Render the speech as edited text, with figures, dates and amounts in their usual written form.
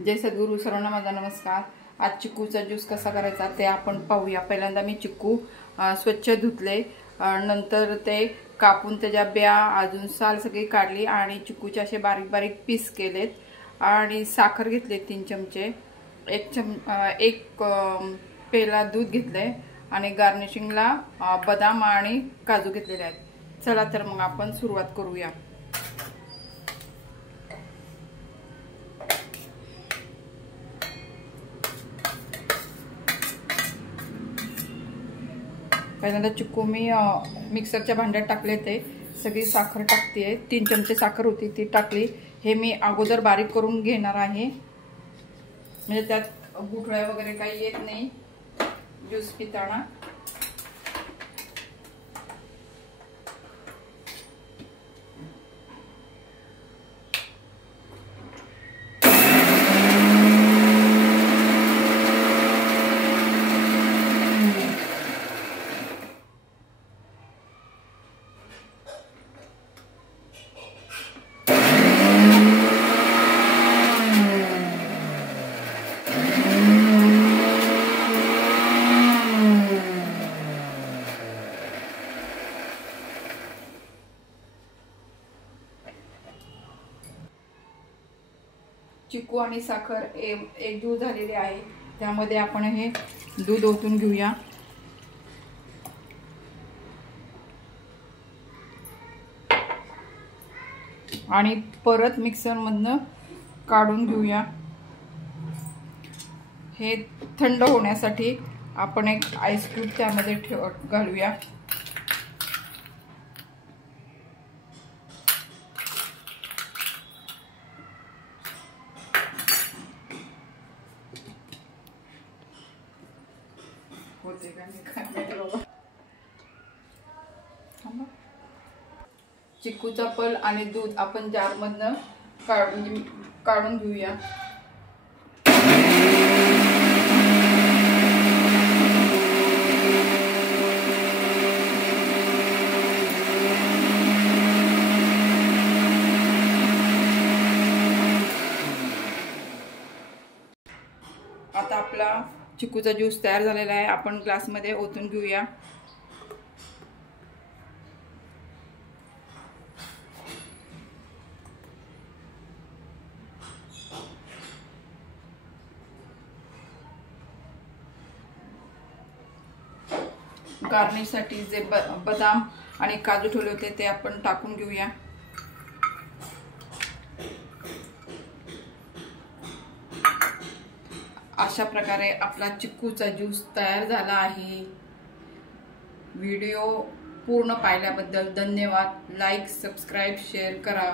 जय सद्गुरू, सर्वांना माझा नमस्कार। आज चिक्कूचा ज्यूस कसा करायचा ते आपण पाहूया। पहिल्यांदा मी चिक्कू स्वच्छ धुतले, नंतर ते कापून त्याच्या ब्या अजून साल सगळी काढली आणि चिक्कूचे असे बारीक बारीक पीस केलेत आणि साखर घेतले 3 चमचे, एक पेला दूध घेतले आणि गार्निशिंगला बदाम आणि काजू घेतलेले आहेत। चला तर मग आपण सुरुवात करूया। पहिल्यांदा चिक्कू मी मिक्सरच्या भांड्यात टाकले, ते सगळी साखर टाकते। 3 चमचे साखर होती ती टाकली। हे मी अगोदर बारीक करून घेणार आहे, म्हणजे त्यात गुठळ्या वगैरे काही येत नाही ज्यूस पिताना। चिक्कू आणि साखर एकजीव झालेली आहे, त्यामध्ये आपण हे दूध ओतून घेऊया आणि परत मिक्सर मधनं काढून घेऊया। हे थंड होण्यासाठी आपण एक आईस क्यूब त्यामध्ये घालूया। चिक्कूचा पल आणि दूध आपण जार मधनं काढून घेऊया। आता आपला चिक्कूचा ज्यूस तयार झालेला आहे, आपण ग्लास मध्ये ओतून घेऊया। गार्निशसाठी जे बदाम आणि काजू ठेवले होते ते आपण टाकून घेऊया। अशा प्रकारे आपला चिक्कूचा ज्यूस तयार झाला आहे। व्हिडिओ पूर्ण पाहिल्याबद्दल धन्यवाद। लाईक, सबस्क्राईब, शेअर करा।